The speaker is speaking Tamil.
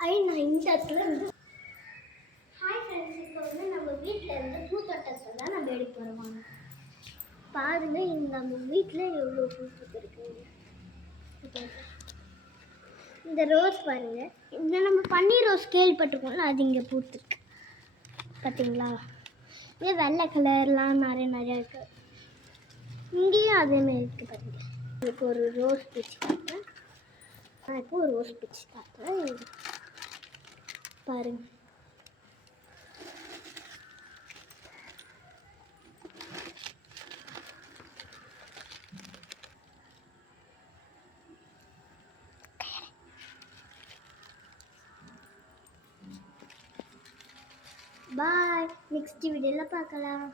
நான் இந்த இடத்துல ஹாய் ஃப்ரெண்ட்ஸ், இப்போ நம்ம வீட்டில் இருந்து பூத்தோட்டத்தை தான் நம்ம எடுக்க வருவாங்க. பாருங்கள், நம்ம வீட்டில் எவ்வளோ பூ பூத்துருக்குங்க. இந்த ரோஸ் பாருங்கள், இந்த நம்ம பன்னீர் ரோஸ் கேள்விப்பட்டிருக்கோம்ல, அது இங்கே பூத்துருக்கு. பார்த்தீங்களா? இதே வெள்ளை கலர்லாம் நிறையா இருக்குது. இங்கேயும் அதேமாதிரி இருக்குது. பாருங்கள், இப்போ ஒரு ரோஸ் பிச்சு காட்டுறேன். இப்போ ஒரு ரோஸ் பிச்சு காட்டுறேன். பாருங்கள், பாய். நெக்ஸ்ட் வீடியோவில் பார்க்கலாம்.